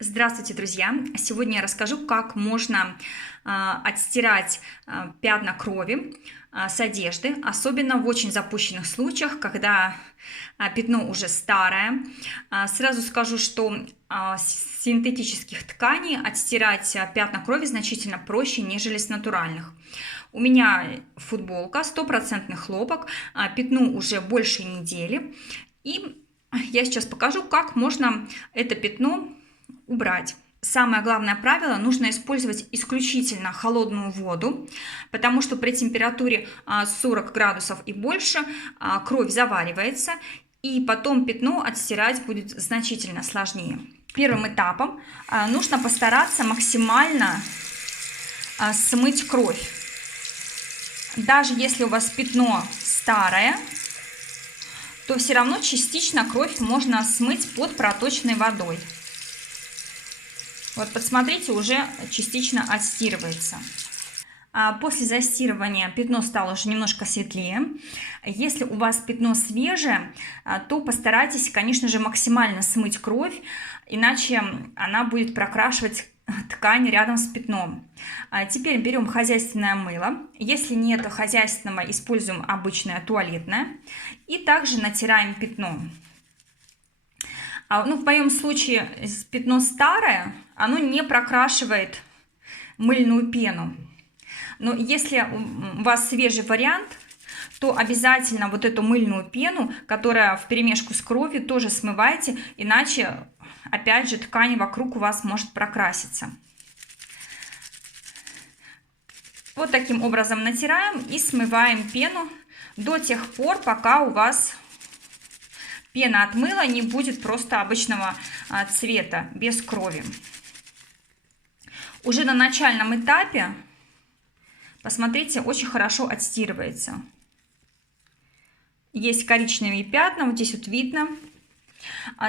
Здравствуйте, друзья! Сегодня я расскажу, как можно отстирать пятна крови с одежды, особенно в очень запущенных случаях, когда пятно уже старое. Сразу скажу, что с синтетических тканей отстирать пятна крови значительно проще, нежели с натуральных. У меня футболка, стопроцентный хлопок, пятну уже больше недели. И я сейчас покажу, как можно это пятно убрать. Самое главное правило: нужно использовать исключительно холодную воду, потому что при температуре 40 градусов и больше кровь заваривается, и потом пятно отстирать будет значительно сложнее. Первым этапом нужно постараться максимально смыть кровь. Даже если у вас пятно старое, то все равно частично кровь можно смыть под проточной водой. Вот посмотрите, уже частично отстирывается. После застирывания пятно стало уже немножко светлее. Если у вас пятно свежее, то постарайтесь, конечно же, максимально смыть кровь, иначе она будет прокрашивать ткань рядом с пятном. Теперь берем хозяйственное мыло. Если нет хозяйственного, используем обычное туалетное. И также натираем пятно. В моем случае пятно старое, оно не прокрашивает мыльную пену. Но если у вас свежий вариант, то обязательно вот эту мыльную пену, которая вперемешку с кровью, тоже смывайте, иначе, опять же, ткань вокруг у вас может прокраситься. Вот таким образом натираем и смываем пену до тех пор, пока у вас пена от мыла не будет просто обычного цвета, без крови. Уже на начальном этапе, посмотрите, очень хорошо отстирывается. Есть коричневые пятна, вот здесь вот видно.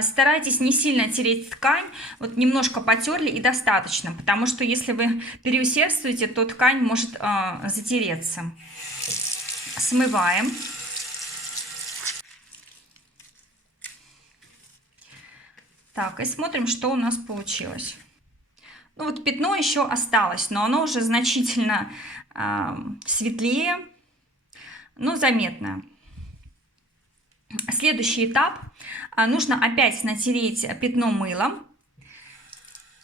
Старайтесь не сильно тереть ткань, вот немножко потерли и достаточно, потому что если вы переусердствуете, то ткань может затереться. Смываем. Так, и смотрим, что у нас получилось. Ну вот пятно еще осталось, но оно уже значительно светлее, но заметно. Следующий этап. Нужно опять натереть пятно мылом.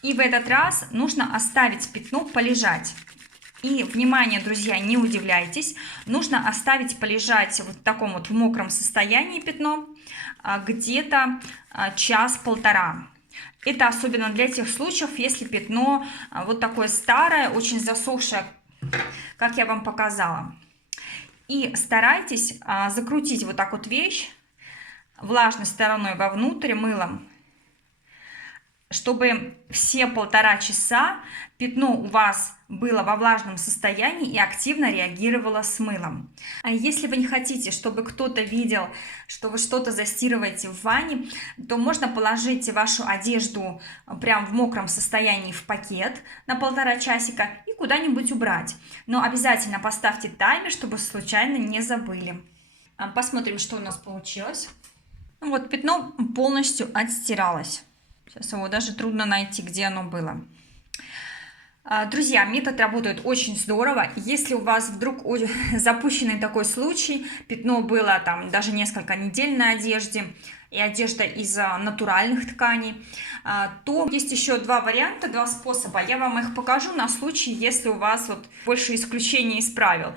И в этот раз нужно оставить пятно полежать. И, внимание, друзья, не удивляйтесь, нужно оставить полежать вот в таком вот в мокром состоянии пятно где-то час-полтора. Это особенно для тех случаев, если пятно вот такое старое, очень засохшее, как я вам показала. И старайтесь закрутить вот так вот вещь влажной стороной вовнутрь мылом, чтобы все полтора часа пятно у вас было во влажном состоянии и активно реагировало с мылом. А если вы не хотите, чтобы кто-то видел, что вы что-то застирываете в ванне, то можно положить вашу одежду прям в мокром состоянии в пакет на полтора часика и куда-нибудь убрать. Но обязательно поставьте таймер, чтобы случайно не забыли. Посмотрим, что у нас получилось. Вот пятно полностью отстиралось. Сейчас его даже трудно найти, где оно было. Друзья, метод работает очень здорово. Если у вас вдруг запущенный такой случай, пятно было там даже несколько недель на одежде, и одежда из натуральных тканей, то есть еще два варианта, два способа. Я вам их покажу на случай, если у вас вот больше исключений из правил.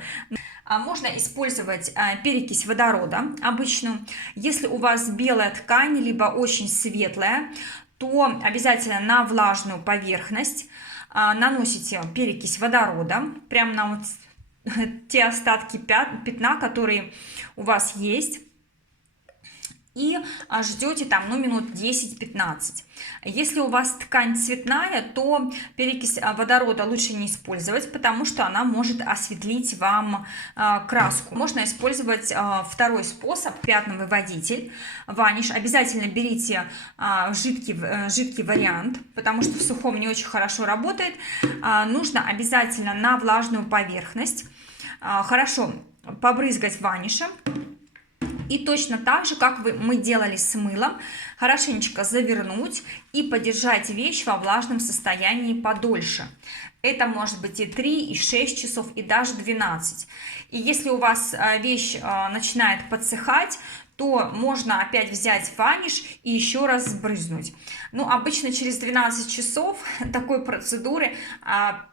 Можно использовать перекись водорода обычную. Если у вас белая ткань, либо очень светлая, то обязательно на влажную поверхность наносите перекись водорода, прямо на вот те остатки пятна, которые у вас есть, и ждете там минут 10-15. Если у вас ткань цветная, то перекись водорода лучше не использовать, потому что она может осветлить вам краску. Можно использовать второй способ — пятновыводитель, ваниш. Обязательно берите жидкий вариант, потому что в сухом не очень хорошо работает. Нужно обязательно на влажную поверхность хорошо побрызгать ванишем. И точно так же, как мы делали с мылом, хорошенечко завернуть и подержать вещь во влажном состоянии подольше. Это может быть и 3, и 6 часов, и даже 12. И если у вас вещь начинает подсыхать, то можно опять взять ваниш и еще раз сбрызнуть. Ну, обычно через 12 часов такой процедуры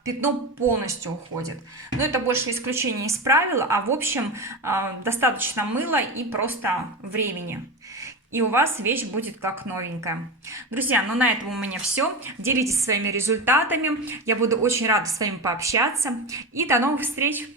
пятно полностью уходит. Но это больше исключение из правил, а в общем достаточно мыла и просто времени. И у вас вещь будет как новенькая. Друзья, ну на этом у меня все. Делитесь своими результатами. Я буду очень рада с вами пообщаться. И до новых встреч!